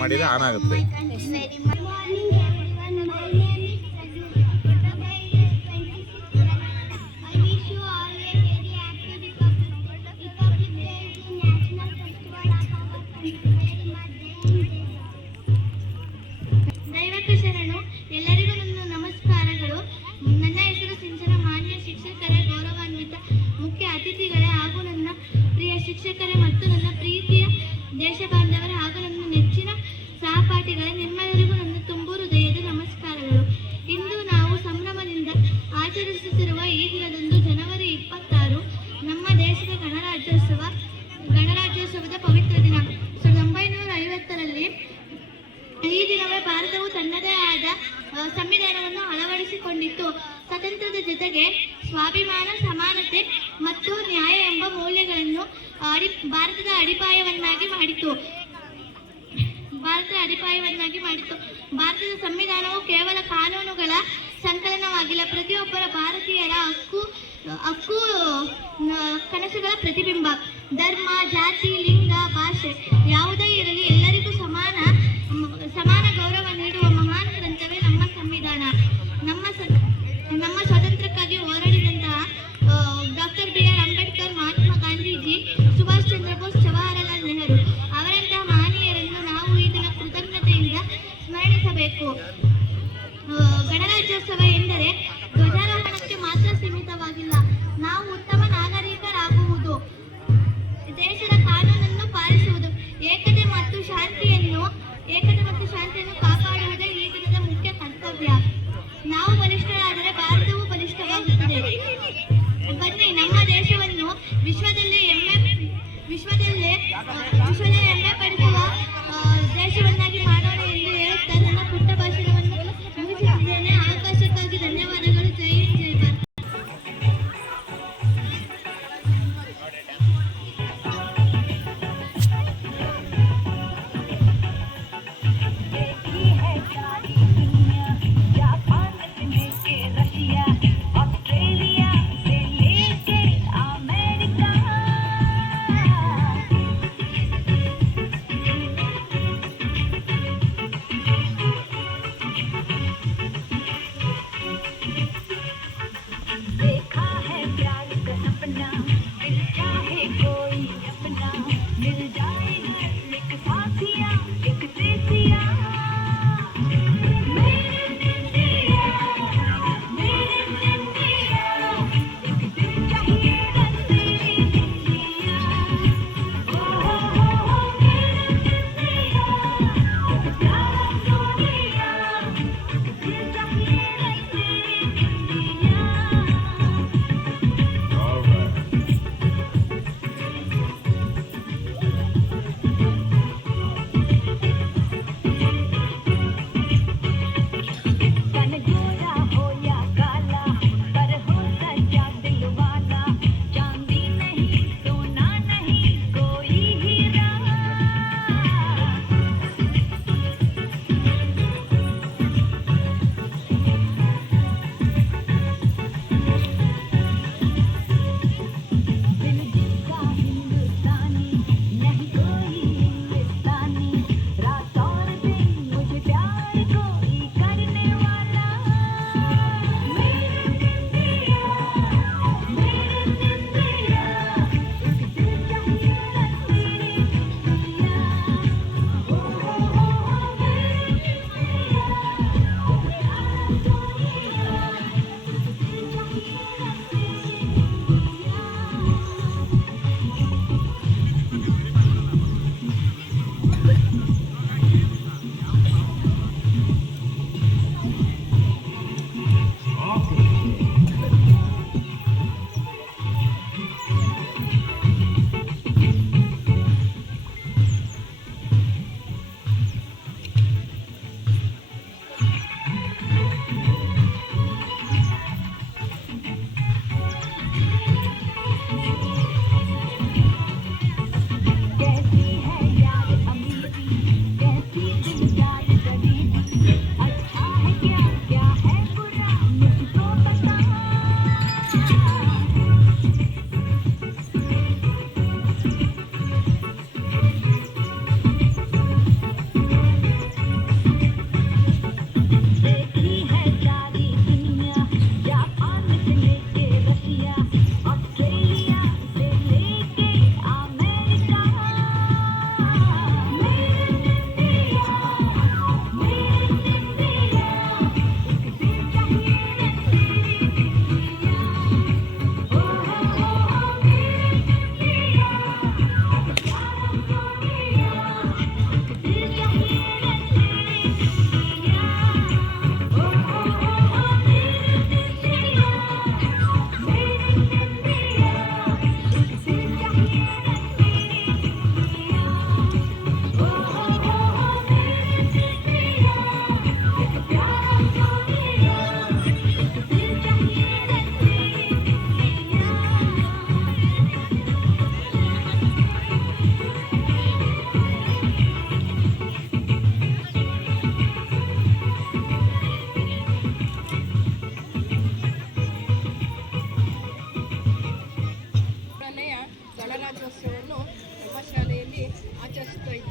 ಮಾಡಿದ್ರೆ ಆನ್ ಆಗುತ್ತೆ. ದೈವಕ್ಕೆ ಶರಣು. ಎಲ್ಲರಿಗೂ ನನ್ನ ನಮಸ್ಕಾರಗಳು. ನನ್ನ ಹೆಸರು ಸಿಂಚನ. ಮಾನ್ಯ ಶಿಕ್ಷಕರೇ, ಗೌರವಾನ್ವಿತ ಮುಖ್ಯ ಅತಿಥಿಗಳೇ ಹಾಗೂ ನನ್ನ ಪ್ರಿಯ ಶಿಕ್ಷಕರೇ ಮತ್ತು ನನ್ನ ಪ್ರೀತಿಯ ದೇಶ ಬಾಂಧವರೇ ಹಾಗೂ ನನ್ನ ನೆಚ್ಚಿನ ಸಹಪಾಠಿಗಳೇ, ನಿಮ್ಮೆಲ್ಲರಿಗೂ ನನ್ನ ತುಂಬು ಹೃದಯದ ನಮಸ್ಕಾರಗಳು. ಇಂದು ನಾವು ಸಂಭ್ರಮದಿಂದ ಆಚರಿಸುತ್ತಿರುವ ಈ ದಿನದಂದು ಜನವರಿ 26 ನಮ್ಮ ದೇಶದ ಗಣರಾಜ್ಯೋತ್ಸವದ ಪವಿತ್ರ ದಿನ. 1950ರಲ್ಲಿ ಈ ದಿನವೇ ಭಾರತವು ತನ್ನದೇ ಆದ ಸಂವಿಧಾನವನ್ನು ಅಳವಡಿಸಿಕೊಂಡಿತ್ತು. ಸ್ವಾತಂತ್ರ್ಯದ ಜೊತೆಗೆ ಸ್ವಾಭಿಮಾನ, ಸಮಾನತೆ ಮತ್ತು ನ್ಯಾಯ ಎಂಬ ಮೌಲ್ಯಗಳನ್ನು ಭಾರತದ ಅಡಿಪಾಯವನ್ನಾಗಿ ಮಾಡಿತು. ಭಾರತದ ಸಂವಿಧಾನವು ಕೇವಲ ಕಾನೂನುಗಳ ಸಂಕಲನವಾಗಿಲ್ಲ, ಪ್ರತಿಯೊಬ್ಬರ ಭಾರತೀಯರ ಹಕ್ಕು ಕನಸುಗಳ ಪ್ರತಿಬಿಂಬ. ಧರ್ಮ, ಜಾತಿ, ಲಿಂಗ, ಭಾಷೆ ಯಾವುದೇ ಇರಲಿ ಎಲ್ಲರಿಗೂ ಸಮಾನ ಗೌರವ ನೀಡುವ ಮಹಾನ್ ಗ್ರಂಥವೇ ನಮ್ಮ ಸಂವಿಧಾನ. ನಮ್ಮ ಸ್ವಾತಂತ್ರ್ಯಕ್ಕಾಗಿ ಹೋರಾಡಿದಂತಹ ಡಾಕ್ಟರ್ BR ಅಂಬೇಡ್ಕರ್, ಮಹಾತ್ಮ ಗಾಂಧೀಜಿ, ಸುಭಾಷ್ ಚಂದ್ರ ಬೋಸ್, ಜವಾಹರಲಾಲ್ ನೆಹರು ಅವರಂತಹ ಮಹನೀಯರನ್ನು ನಾವು ಈ ದಿನ ಕೃತಜ್ಞತೆಯಿಂದ ಸ್ಮರಿಸಬೇಕು. ಗಣರಾಜ್ಯೋತ್ಸವ ಎಂದರೆ ಧ್ವಜಾರೋಹಣಕ್ಕೆ ಮಾತ್ರ ಸೀಮಿತವಾಗಿಲ್ಲ. ನಾವು ಉತ್ತಮ ನಾಗರಿಕರಾಗುವುದು, ದೇಶದ ಕಾನೂನನ್ನು ಪಾಲಿಸುವುದು,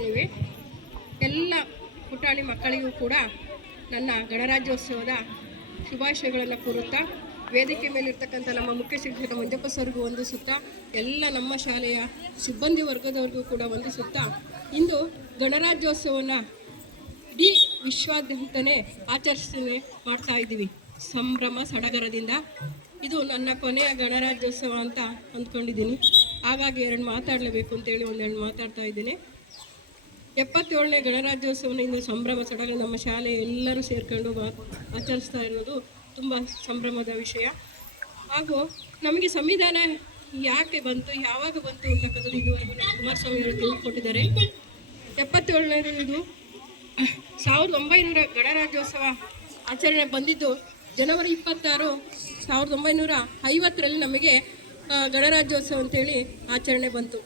ಇದ್ದೀವಿ. ಎಲ್ಲ ಪುಟಾಣಿ ಮಕ್ಕಳಿಗೂ ಕೂಡ ನನ್ನ ಗಣರಾಜ್ಯೋತ್ಸವದ ಶುಭಾಶಯಗಳನ್ನು ಕೋರುತ್ತಾ, ವೇದಿಕೆ ಮೇಲಿರ್ತಕ್ಕಂಥ ನಮ್ಮ ಮುಖ್ಯ ಶಿಕ್ಷಕ ಮಂಜಪ್ಪ ಸರ್ಗೂ ವಂದಿಸುತ್ತಾ, ಎಲ್ಲ ನಮ್ಮ ಶಾಲೆಯ ಸಿಬ್ಬಂದಿ ವರ್ಗದವರಿಗೂ ಕೂಡ ವಂದಿಸುತ್ತಾ, ಇಂದು ಗಣರಾಜ್ಯೋತ್ಸವವನ್ನು ಇಡೀ ವಿಶ್ವಾದ್ಯಂತನೇ ಆಚರಿಸ್ತಾನೆ ಮಾಡ್ತಾ ಇದ್ದೀವಿ ಸಂಭ್ರಮ ಸಡಗರದಿಂದ. ಇದು ನನ್ನ ಕೊನೆಯ ಗಣರಾಜ್ಯೋತ್ಸವ ಅಂತ ಅಂದ್ಕೊಂಡಿದ್ದೀನಿ. ಹಾಗಾಗಿ ಎರಡು ಮಾತಾಡಲೇಬೇಕು ಅಂತೇಳಿ ಒಂದೆರಡು ಮಾತಾಡ್ತಾ ಇದ್ದೀನಿ. 77ನೇ ಗಣರಾಜ್ಯೋತ್ಸವನ ಇಂದು ಸಂಭ್ರಮ ಸಡಗರ ನಮ್ಮ ಶಾಲೆ ಎಲ್ಲರೂ ಸೇರ್ಕೊಂಡು ಆಚರಿಸ್ತಾ ಇರೋದು ತುಂಬ ಸಂಭ್ರಮದ ವಿಷಯ. ಹಾಗೂ ನಮಗೆ ಸಂವಿಧಾನ ಯಾಕೆ ಬಂತು, ಯಾವಾಗ ಬಂತು ಅಂತಕ್ಕಂಥದ್ದು ಇದುವರೆಗೂ ಕುಮಾರಸ್ವಾಮಿ ಅವರು ತಿಳಿದುಕೊಟ್ಟಿದ್ದಾರೆ. 77ನೇದು ಇದು 1900 ಗಣರಾಜ್ಯೋತ್ಸವ ಆಚರಣೆ ಬಂದಿದ್ದು ಜನವರಿ 26, 1950ರಲ್ಲಿ ನಮಗೆ ಗಣರಾಜ್ಯೋತ್ಸವ ಅಂತೇಳಿ ಆಚರಣೆ ಬಂತು.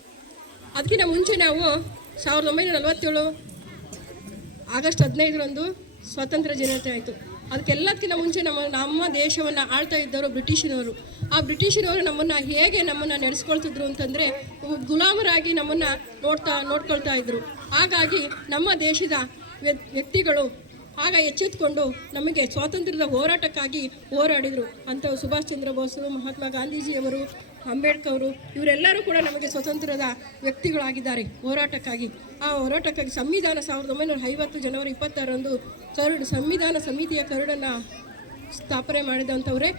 ಅದಕ್ಕಿಂತ ಮುಂಚೆ ನಾವು 1947 ಆಗಸ್ಟ್ 15ರಂದು ಸ್ವಾತಂತ್ರ್ಯ ದಿನಾಚರಣೆ ಆಯಿತು. ಅದಕ್ಕೆಲ್ಲದಕ್ಕಿಂತ ಮುಂಚೆ ನಮ್ಮ ದೇಶವನ್ನು ಆಳ್ತಾ ಇದ್ದವರು ಬ್ರಿಟಿಷಿನವರು. ಆ ಬ್ರಿಟಿಷಿನವರು ನಮ್ಮನ್ನು ನಡೆಸ್ಕೊಳ್ತಿದ್ರು ಅಂತಂದರೆ ಗುಲಾಮರಾಗಿ ನಮ್ಮನ್ನು ನೋಡ್ಕೊಳ್ತಾ ಇದ್ದರು. ಹಾಗಾಗಿ ನಮ್ಮ ದೇಶದ ವ್ಯಕ್ತಿಗಳು ಆಗ ಎಚ್ಚೆತ್ತುಕೊಂಡು ನಮಗೆ ಸ್ವಾತಂತ್ರ್ಯದ ಹೋರಾಟಕ್ಕಾಗಿ ಹೋರಾಡಿದರು. ಅಂಥವು ಸುಭಾಷ್ ಚಂದ್ರ ಬೋಸರು, ಮಹಾತ್ಮ ಗಾಂಧೀಜಿಯವರು, ಅಂಬೇಡ್ಕರ್ ಅವರು, ಇವರೆಲ್ಲರೂ ಕೂಡ ನಮಗೆ ಸ್ವತಂತ್ರದ ವ್ಯಕ್ತಿಗಳಾಗಿದ್ದಾರೆ ಹೋರಾಟಕ್ಕಾಗಿ. ಆ ಹೋರಾಟಕ್ಕಾಗಿ ಸಂವಿಧಾನ 1950 ಜನವರಿ 26ರಂದು ಸಂವಿಧಾನ ಸಮಿತಿಯ ಕರಡನ್ನು ಸ್ಥಾಪನೆ ಮಾಡಿದಂಥವರೇ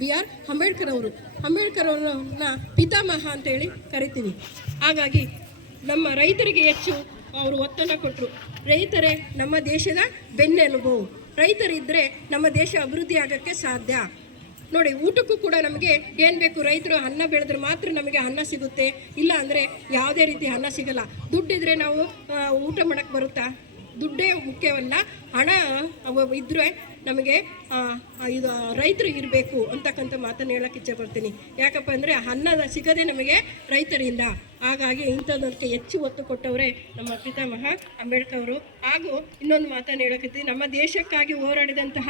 BR ಅಂಬೇಡ್ಕರ್ ಅವರು. ಅಂಬೇಡ್ಕರ್ ಅವರನ್ನ ಪಿತಾಮಹ ಅಂತೇಳಿ ಕರಿತೀವಿ. ಹಾಗಾಗಿ ನಮ್ಮ ರೈತರಿಗೆ ಹೆಚ್ಚು ಅವರು ಒತ್ತನ್ನು ಕೊಟ್ಟರು. ರೈತರೇ ನಮ್ಮ ದೇಶದ ಬೆನ್ನೆಲುಬು, ರೈತರಿದ್ದರೆ ನಮ್ಮ ದೇಶ ಅಭಿವೃದ್ಧಿ ಆಗೋಕ್ಕೆ ಸಾಧ್ಯ. ನೋಡಿ, ಊಟಕ್ಕೂ ಕೂಡ ನಮಗೆ ಏನು ಬೇಕು, ರೈತರು ಅನ್ನ ಬೆಳೆದ್ರೆ ಮಾತ್ರ ನಮಗೆ ಅನ್ನ ಸಿಗುತ್ತೆ, ಇಲ್ಲ ಅಂದರೆ ಯಾವುದೇ ರೀತಿ ಅನ್ನ ಸಿಗಲ್ಲ. ದುಡ್ಡಿದ್ರೆ ನಾವು ಊಟ ಮಾಡೋಕ್ಕೆ ಬರುತ್ತಾ? ದುಡ್ಡೇ ಮುಖ್ಯವಲ್ಲ, ಹಣ ಇದ್ದರೆ ನಮಗೆ ಇದು ರೈತರು ಇರಬೇಕು ಅಂತಕ್ಕಂಥ ಮಾತನ್ನು ಹೇಳೋಕ್ಕೆ ಇಚ್ಛೆ ಪಡ್ತೀನಿ. ಯಾಕಪ್ಪ ಅಂದರೆ ಅನ್ನ ಸಿಗದೆ ನಮಗೆ ರೈತರಿಂದ. ಹಾಗಾಗಿ ಇಂಥದ್ದಕ್ಕೆ ಹೆಚ್ಚು ಒತ್ತು ಕೊಟ್ಟವರೇ ನಮ್ಮ ಪಿತಾಮಹ ಅಂಬೇಡ್ಕರ್ ಅವರು. ಹಾಗೂ ಇನ್ನೊಂದು ಮಾತನ್ನು ಹೇಳೋಕ್ಕಿರ್ತೀವಿ, ನಮ್ಮ ದೇಶಕ್ಕಾಗಿ ಹೋರಾಡಿದಂತಹ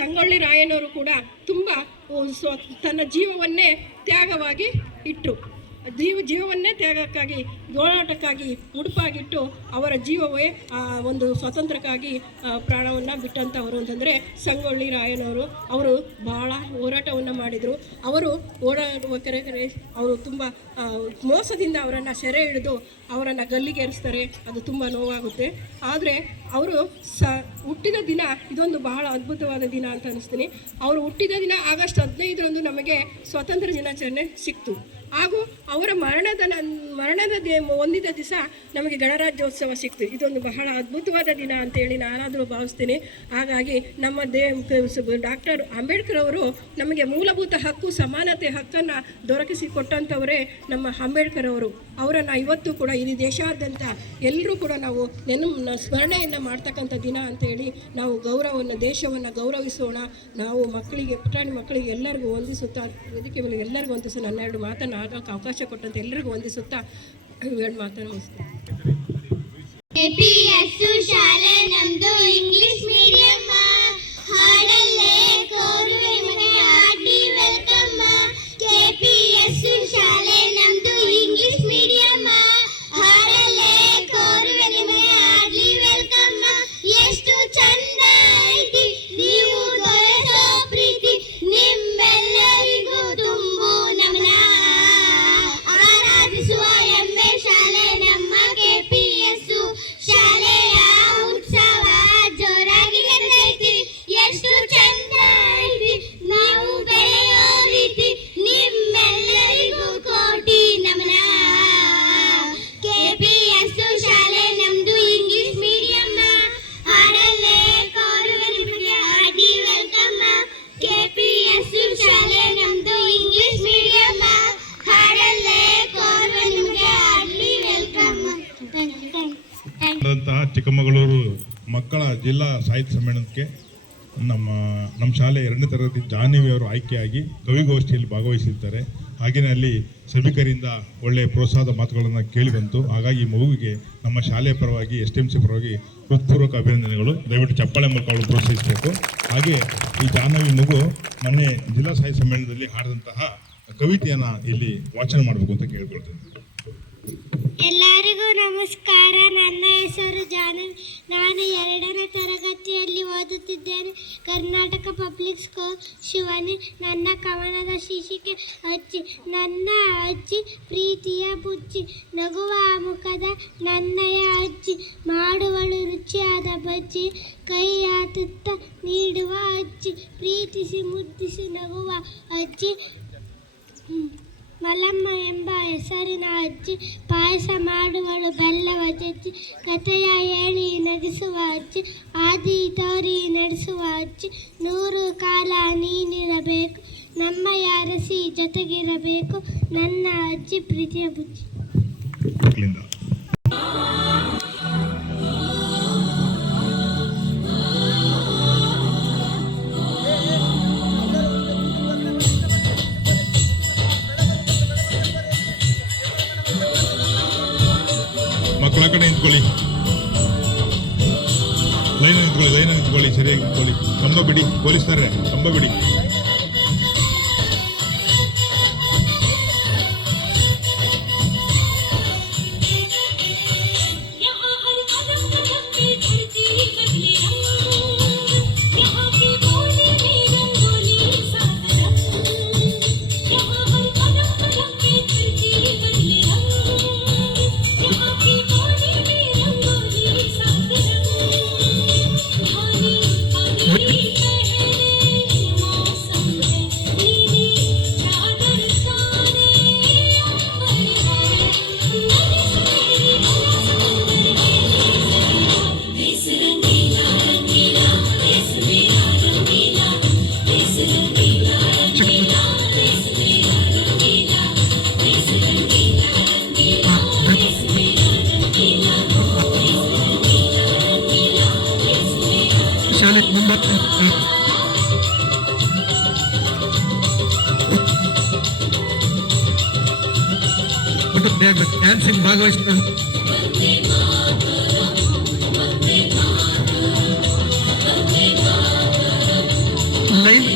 ಸಂಗೊಳ್ಳಿ ರಾಯಣ್ಣವರು ಕೂಡ ತುಂಬ ತನ್ನ ಜೀವವನ್ನೇ ತ್ಯಾಗವಾಗಿ ಇಟ್ಟರು. ಜೀವವನ್ನೇ ತ್ಯಾಗಕ್ಕಾಗಿ, ಹೋರಾಟಕ್ಕಾಗಿ ಮುಡುಪಾಗಿಟ್ಟು ಅವರ ಜೀವವೇ ಒಂದು ಸ್ವಾತಂತ್ರ್ಯಕ್ಕಾಗಿ ಪ್ರಾಣವನ್ನು ಬಿಟ್ಟಂಥವರು ಅಂತಂದರೆ ಸಂಗೊಳ್ಳಿ ರಾಯಣ್ಣವರು. ಅವರು ಬಹಳ ಹೋರಾಟವನ್ನು ಮಾಡಿದರು. ಅವರು ಹೋರಾಡುವಕರೆ ಅವರು ತುಂಬ ಮೋಸದಿಂದ ಅವರನ್ನು ಸೆರೆ ಹಿಡಿದು ಅವರನ್ನು ಗಲ್ಲಿಗೇರಿಸ್ತಾರೆ. ಅದು ತುಂಬ ನೋವಾಗುತ್ತೆ. ಆದರೆ ಅವರು ಹುಟ್ಟಿದ ದಿನ ಇದೊಂದು ಬಹಳ ಅದ್ಭುತವಾದ ದಿನ ಅಂತ ಅನ್ನಿಸ್ತೀನಿ. ಅವರು ಹುಟ್ಟಿದ ದಿನ ಆಗಸ್ಟ್ 15ರಂದು ನಮಗೆ ಸ್ವಾತಂತ್ರ್ಯ ದಿನಾಚರಣೆ ಸಿಕ್ತು. ಹಾಗೂ ಅವರ ಮರಣದ ಹೊಂದಿದ ದಿವಸ ನಮಗೆ ಗಣರಾಜ್ಯೋತ್ಸವ ಸಿಕ್ತು. ಇದೊಂದು ಬಹಳ ಅದ್ಭುತವಾದ ದಿನ ಅಂತೇಳಿ ನಾನಾದರೂ ಭಾವಿಸ್ತೀನಿ. ಹಾಗಾಗಿ ನಮ್ಮ ಡಾಕ್ಟರ್ ಅಂಬೇಡ್ಕರ್ ಅವರು ನಮಗೆ ಮೂಲಭೂತ ಹಕ್ಕು, ಸಮಾನತೆ ಹಕ್ಕನ್ನು ದೊರಕಿಸಿಕೊಟ್ಟಂಥವರೇ ನಮ್ಮ ಅಂಬೇಡ್ಕರ್ ಅವರು. ಅವರನ್ನು ಇವತ್ತು ಕೂಡ ಇಡೀ ದೇಶಾದ್ಯಂತ ಎಲ್ಲರೂ ಕೂಡ ನಾವು ಸ್ಮರಣೆಯನ್ನು ಮಾಡ್ತಕ್ಕಂಥ ದಿನ ಅಂತೇಳಿ ನಾವು ದೇಶವನ್ನು ಗೌರವಿಸೋಣ. ನಾವು ಮಕ್ಕಳಿಗೆ, ಪುಟಾಣಿ ಮಕ್ಕಳಿಗೆ ಎಲ್ಲರಿಗೂ ವಂದಿಸುತ್ತಾ, ವೇದಿಕೆ ಮೇಲೆ ಎಲ್ಲರಿಗೂ ವಂದಿಸಿ ನನ್ನ ಎರಡು ಮಾತನ್ನು ಆಡೋಕ್ಕೆ ಅವಕಾಶ ಕೊಟ್ಟಂತೆ ಎಲ್ಲರಿಗೂ ವಂದಿಸುತ್ತಾ ಎರಡು ಮಾತನ್ನು ಮುಗಿಸ್ತೀನಿ. ಶಾಲೆ ನಮ್ದು ಇಂಗ್ಲಿಷ್ ಮೀಡಿಯಂ, ಹಾಡಲ್ಲೇ ಕೋರುವೆ ನಿಮಗೆ ಹಾರ್ಟ್ಲಿ ವೆಲ್ಕಮ್. KPS ಶಾಲೆ ನಮ್ದು ಇಂಗ್ಲಿಷ್ ಮೀಡಿಯಂ, ಹಾಡಲ್ಲೇ ಕೋರುವೆ ನಿಮಗೆ ಹಾರ್ಟ್ಲಿ ವೆಲ್ಕಮ್. ಎಷ್ಟು ಚಂದ ಐತಿ ನೀವು ತೋರಿಸೋ ಪ್ರೀತಿ, ನಿಮ್ಮೆಲ್ಲರಿಗೂ ತುಂಬು ನಮನ. ಆರಾಧಿಸುವ ಹೆಮ್ಮೆ ಶಾಲೆ ನಮ್ಮ KPS ಶಾಲೆಯ ಉತ್ಸವ ಜೋರಾಗಿ ನಡೆದೈತಿ. ಎಷ್ಟು ಚಂದ ಐತಿ ನಾವು ಬೆಳೆಯೋ ರೀತಿ, ನಿಮ್ಮೆಲ್ಲರಿಗೂ ಕೋಟಿ ನಮನ. KPS ಶಾಲೆ ನಮ್ದು ಇಂಗ್ಲಿಷ್ ಮೀಡಿಯಂ, ಹಾಡಲ್ಲೇ ಕೋರುವೆ ನಿಮಗೆ ಹಾರ್ಟ್ಲಿ ವೆಲ್ಕಮ್. KPS ಶಾಲೆ ನಮ್ದು ಇಂಗ್ಲಿಷ್ ಮೀಡಿಯಂ, ಹಾಡಲ್ಲೇ ಕೋರುವೆ ನಿಮಗೆ ಹಾರ್ಟ್ಲಿ ವೆಲ್ಕಮ್. ಚಿಕ್ಕಮಗಳೂರು ಮಕ್ಕಳ ಜಿಲ್ಲಾ ಸಾಹಿತ್ಯ ಸಮ್ಮೇಳನಕ್ಕೆ ನಮ್ಮ ಶಾಲೆ 2ನೇ ತರಗತಿ ಜಾಹ್ನವಿ ಅವರು ಆಯ್ಕೆಯಾಗಿ ಕವಿಗೋಷ್ಠಿಯಲ್ಲಿ ಭಾಗವಹಿಸಿದ್ದಾರೆ. ಹಾಗೆಯೇ ಅಲ್ಲಿ ಸಭಿಕರಿಂದ ಒಳ್ಳೆಯ ಪ್ರೋತ್ಸಾಹದ ಮಾತುಗಳನ್ನು ಕೇಳಿ ಬಂತು. ಹಾಗಾಗಿ ಈ ಮಗುವಿಗೆ ನಮ್ಮ ಶಾಲೆಯ ಪರವಾಗಿ STMC ಪರವಾಗಿ ಹೃತ್ಪೂರ್ವಕ ಅಭಿನಂದನೆಗಳು. ದಯವಿಟ್ಟು ಚಪ್ಪಾಳೆ ಮೂಲಕ ಅವಳು ಪ್ರೋತ್ಸಾಹಿಸಬೇಕು. ಹಾಗೆ ಈ ಜಾಹ್ನವಿ ಮಗು ಮೊನ್ನೆ ಜಿಲ್ಲಾ ಸಾಹಿತ್ಯ ಸಮ್ಮೇಳನದಲ್ಲಿ ಹಾಡಿದಂತಹ ಕವಿತೆಯನ್ನು ಇಲ್ಲಿ ವಾಚನ ಮಾಡಬೇಕು ಅಂತ ಕೇಳ್ಕೊಳ್ತೇನೆ. ಎಲ್ಲರಿಗೂ ನಮಸ್ಕಾರ. Karnataka public school Shivani. ನನ್ನ ಕವನದ ಶೀರ್ಷಿಕೆ ಅಜ್ಜಿ. ನನ್ನ ಅಜ್ಜಿ ಪ್ರೀತಿಯ ಬುಜ್ಜಿ, ನಗುವ ಮುಖದ ನನ್ನಯ ಅಜ್ಜಿ, ಮಾಡುವಳು ರುಚಿಯಾದ ಬಜ್ಜಿ, ಕೈಯ ತುತ್ತ ನೀಡುವ ಅಜ್ಜಿ, ಪ್ರೀತಿಸಿ ಮುದ್ದಿಸಿ ನಗುವ ಅಜ್ಜಿ, ಮಲಮ್ಮ ಎಂಬ ಹೆಸರಿನ ಅಜ್ಜಿ, ಪಾಯಸ ಮಾಡುವಳು ಬೆಲ್ಲವ ಜಜ್ಜಿ, ಕಥೆಯ ಹೇಳಿ ನಗಿಸುವ ಅಜ್ಜಿ, ಆದಿ ತೋರಿ ನಡೆಸುವ ಅಜ್ಜಿ, 100 ಕಾಲ ನೀನಿರಬೇಕು, ನಮ್ಮಯ ಅರಸಿ ಜೊತೆಗಿರಬೇಕು, ನನ್ನ ಅಜ್ಜಿ ಪ್ರೀತಿಯ ಬುಜ್ಜಿ. ಮಕ್ಕಳಿಂದ ಮಕ್ಕಳ ಕಡೆ ನಿಂತ್ಕೊಳ್ಳಿ, ಲೈನ್ ನಿಂತ್ಕೊಳ್ಳಿ, ಸರಿಯಾಗಿ ನಿಂತ್ಕೊಳ್ಳಿ. ಕಂಬ ಬಿಡಿ, ಪೊಲೀಸ್ತಾರೆ, ಕಂಬ ಬಿಡಿ. ಡ್ಯಾನ್ಸಿಂಗ್ ಭಾಗವಹಿಸಿದ ಲೈನ್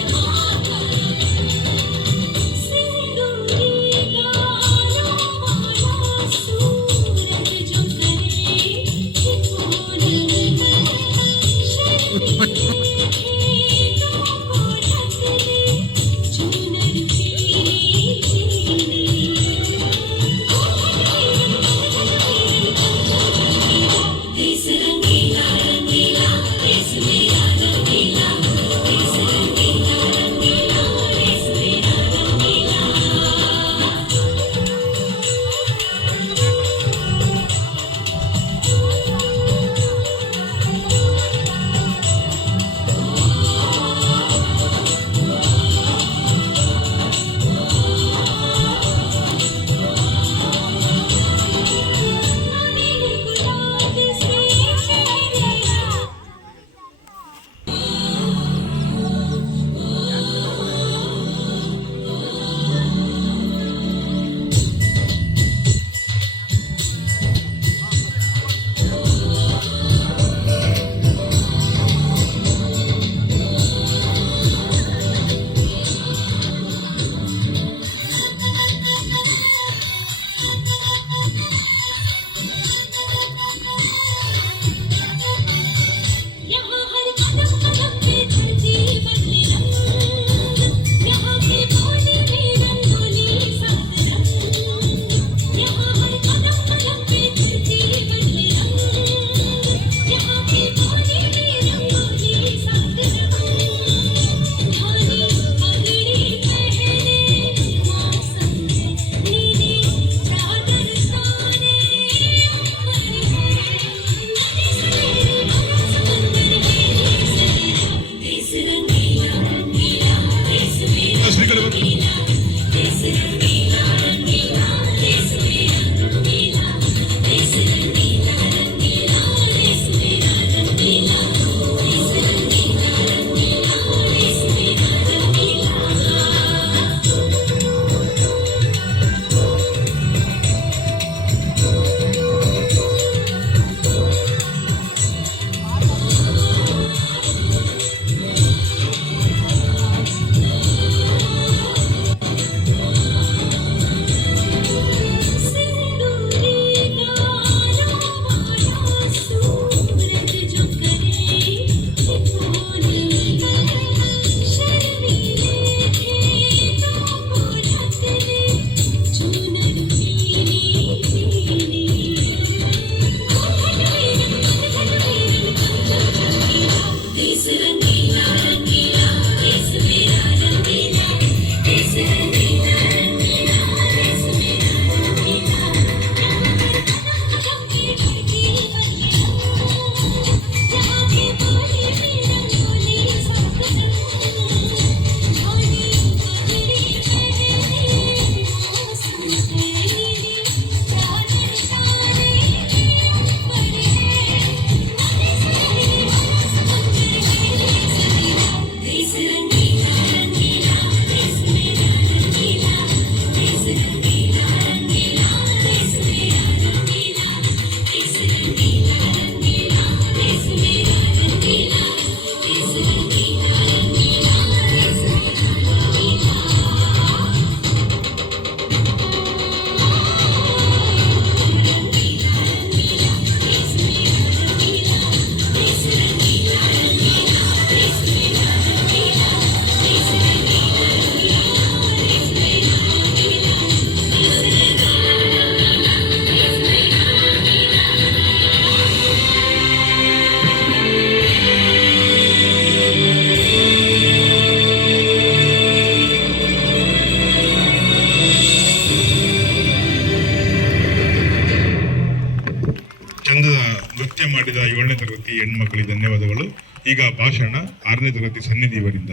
ನೃತ್ಯ ಮಾಡಿದ 7ನೇ ತರಗತಿ ಹೆಣ್ಮಕ್ಕಳಿಗೆ ಧನ್ಯವಾದಗಳು. ಈಗ ಭಾಷಣ 6ನೇ ತರಗತಿ ಸನ್ನಿಧಿ ಅವರಿಂದ.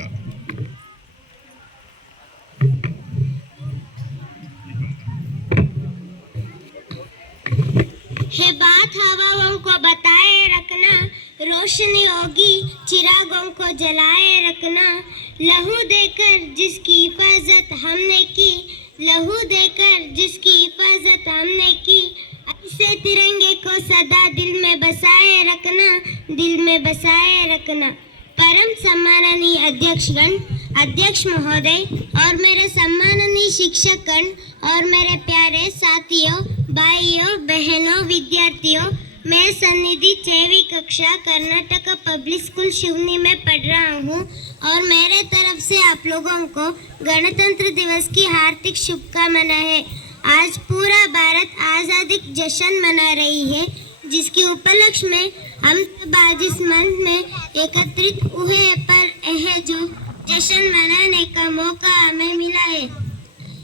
है बात हवाओं को बताए रखना, रोशनी होगी चिरागों को जलाए रखना। लहू देकर जिसकी हिफाजत हमने की, लहू देकर जिसकी हिफाजत हमने की, ऐसे तिरंगे को सदा दिल में बसाए रखना, दिल में बसाए रखना। परम सम्माननीय अध्यक्षगण, अध्यक्ष महोदय और मेरे सम्माननीय शिक्षकगण और मेरे प्यारे साथियों, भाइयों, बहनों, विद्यार्थियों, मैं सन्निधि 6वीं कक्षा कर्नाटक पब्लिक स्कूल शिवनी में पढ़ रहा हूँ और मेरे तरफ से आप लोगों को गणतंत्र दिवस की हार्दिक शुभकामनाएं है। आज पूरा भारत आज़ादी जश्न मना रही है, जिसकी उपलक्ष्य में हम सब आज इस मंच में एकत्रित हुए, पर यह जो जश्न मनाने का मौका हमें मिला है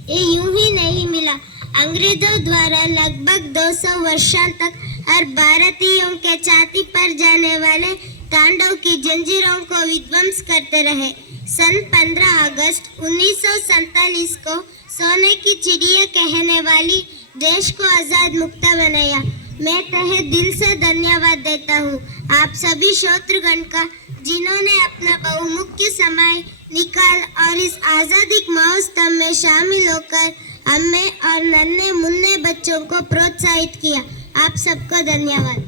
ये यूं ही नहीं मिला। अंग्रेजों द्वारा लगभग 200 वर्षों तक हर भारतीयों के छाती पर जाने वाले तांडव की जंजीरों को विध्वंस करते रहे। सन 15 अगस्त 1947 को सोने की चिड़िया कहने वाली देश को आज़ाद मुक्त बनाया। मैं तहे दिल से धन्यवाद देता हूँ आप सभी श्रोतृगण का, जिन्होंने अपना बहुमुख्य समय निकाल और इस आज़ादी महोत्सव में शामिल होकर हमें और नन्हे मुन्ने बच्चों को प्रोत्साहित किया। आप सबको धन्यवाद।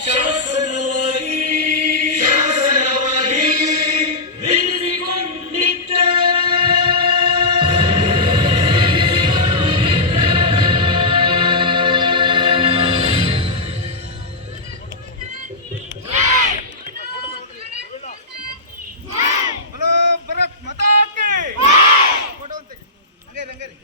शासन ರಂಗರಿ